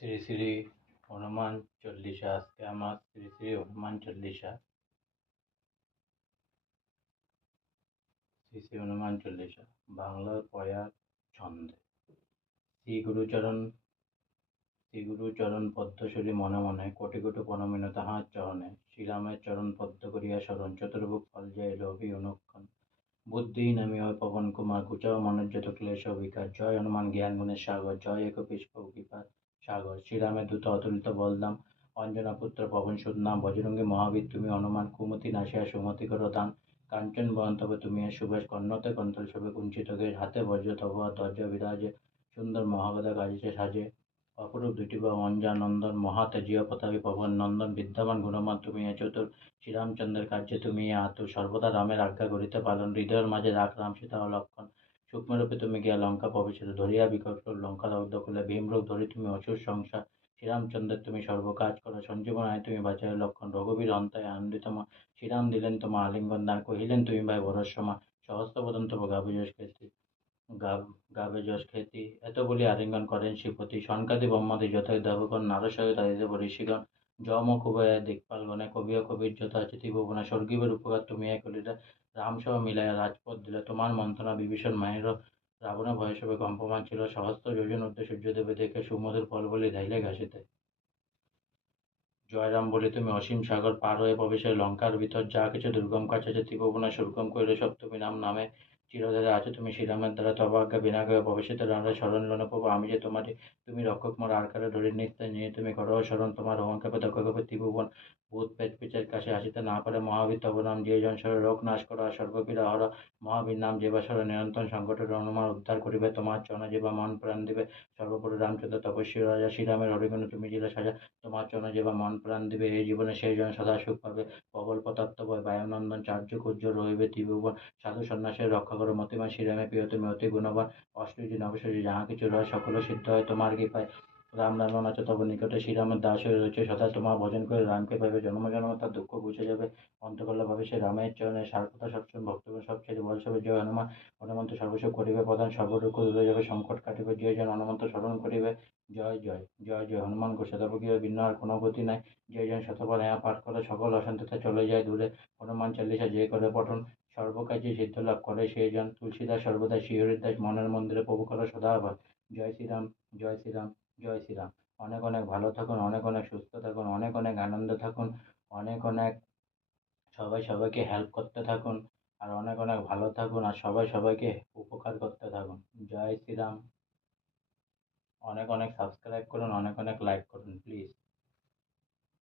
শ্রী শ্রী হনুমান চল্লিশা। আজকে আমার শ্রী শ্রী হনুমান চল্লিশা। শ্রী শ্রী হনুমান চল্লিশা বাংলার পয়ার ছন্দে। শ্রী গুরু চরণ পদ্মসুরি মনে মনে, কোটি কোটি প্রণমিন তাহার চরণে। শ্রীরামের চরণ পদ্ম করিয়া স্মরণ, চতুর্ভুগ ফল জয় রবি অনুক্ষণ। বুদ্ধিহীন আমি ওই পবন কুমার, কুচাও মনোজ্জত ক্লেশ বিকার। জয় হনুমান জ্ঞান গুণের সাগর, জয় এক পুষ্প কৃপার সাগর। শ্রীরামের দূত অতুলিত বলদাম, অঞ্জনা পুত্র পবন সুত নাম। বজরঙ্গী মহাবীর তুমি হনুমান, কুমতি নাশিয়া সুমতি কর দান। কাঞ্চন বহন তবে তুমি সুবেশ, কর্ণতে কন্তল শোভে কুঞ্চিত কেশ। হাতে বজ্র তবুয়া ধ্বজা বিরাজে, সুন্দর মহাগদা গাজিছে সাজে। অপরূপ দুটি বা অঞ্জা নন্দন, মহাতেজীয় প্রতাপী পবন নন্দন। বিদ্যমান গুণবান তুমি চতুর, শ্রীরামচন্দ্রের কার্যে তুমি আতুর। সর্বদা রামের আজ্ঞা করিতে পালন, হৃদয়ের মাঝে রাখ রাম সীতা ও লক্ষণ। সূক্ষ্মরূপে তুমি গিয়া লঙ্কা প্রবেশিত, ধরিয়া বিকট লঙ্কা দগ্ধ করলে। ভীমরূপ ধরি তুমি অসুর সংসার, শ্রীরামচন্দ্রের তুমি সর্বকাজ করো। সঞ্জীবনায় তুমি বাঁচায় লক্ষণ, রঘুবীর অন্তায় আনন্দিতমা। শ্রীরাম দিলেন তোমা আলিঙ্গন দান, কহিলেন তুমি ভাই ভরতসমা। সহস্রবদন তব গাবে যশ খ্যাতি। এত বলি আলিঙ্গন করেন শ্রীপতি। সনকাদি ব্রহ্মাদি যথায় দেবগণ, নারদ তাদিদেব ঋষিগণ। যম কুবের দিকপালগণে, কবিও কবির যথা আছে ত্রিভুবনে। স্বর্গীবের উপকার তুমি করিলে, রাম সহ মিলাইয়া রাজপথ দিলে। তোমার মন্ত্রণা বিভীষণ মায়ের, রাবণের ভয়ে সবে কম্পমান ছিল। সহস্র যোজন ঊর্ধ্বে সূর্যদেবে দেখে, সুমধুর ফল বলি ধাইলে ঘাসিতে। জয়রাম বলি তুমি অসীম সাগর, পার হয়ে প্রবেশের লঙ্কার ভিতর। যা কিছু দুর্গম কাজ আছে ত্রিভুবনে, সুরগম করিলে সব তুমি নাম নামে। চিরধারে আছো তুমি শ্রীরামের দ্বারা, তব আজ্ঞা বিনা করে প্রবেশিত রামরা শরণ লন প্রভু। আমি যে তোমারই, তুমি রক্ষক মোর আর কারে ধরি নিস্তার নিয়ে। তুমি করো শরণ, তোমার অহংকাপে দক্ষ কপে ত্রিভুবন। ভূত পেট পিচের কাছে আসিতে না পারে, মহাবীর তব নাম যে জন সরে। রোগ নাশ করা সর্বপীড়া হর, মহাবীর নাম যে বাসরে। নিরন্তর সংকটের হনুমান উদ্ধার করিবে, তোমার চরণ যেবা মন প্রাণ দিবে। সর্বপরি রামচন্দ্র তপস্বী রাজা, শ্রীরামের হরিগুণ তুমি জিলা সাজা। তোমার চরণে যেবা মন প্রাণ দিবে, এই জীবনে সেই জন সদা সুখ পাবে। প্রবল প্রতাপ্ত ভয় বায়ুনন্দন, চার্য কুর্য রহিবে ত্রিভুবন। সাধু সন্ন্যাসের রক্ষা করো মতিমান, শ্রীরামে প্রিয় তুমি অতি গুণবান। অষ্টজি নবসজি যাহা কিছু রয়, সকল সিদ্ধ হয় তোমার কৃপায়। রাম নাম আছে তব নিকটে, শ্রীরামের দাস হয়ে রয়েছে সদা। তোমার ভজন করে রামকে পাইবে, জন্ম জন্ম তার দুঃখ বুঝে যাবে। অন্তকল্য ভাবে সে রামের চরণে, সার কথা সবসময় ভক্তগণ সব ছেড়ে বল সবে। জয় হনুমান, হনুমন্ত সর্বস্ব করিবে প্রদান। সর্বদুঃখ দূরে যাবে, সংকট কাটিবে, যে জন হনুমন্ত স্মরণ করিবে। জয় জয় জয় জয় হনুমান গোসাদপকীয় ভিন্ন আর কোনো গতি নাই। যে জন শতবার হ্যাঁ পাঠ করে, সকল অশান্তিতে চলে যায় দূরে। হনুমান চালিসা যে করে পঠন, সর্বকাজে সিদ্ধ লাভ করে সেই জন। তুলসীদাস সর্বদা শ্রীহরিদাস, মনের মন্দিরে প্রভু করো সদা আবার। জয় শ্রীরাম, জয় শ্রীরাম, জয় শ্রীরাম। অনেক অনেক ভালো থাকুন, অনেক অনেক সুস্থ থাকুন, অনেক অনেক আনন্দ থাকুন, অনেক অনেক সবাই সবাইকে হেল্প করতে থাকুন, আর অনেক অনেক ভালো থাকুন, আর সবাই সবাইকে উপকার করতে থাকুন। জয় শ্রীরাম। অনেক অনেক সাবস্ক্রাইব করুন, অনেক অনেক লাইক করুন প্লিজ।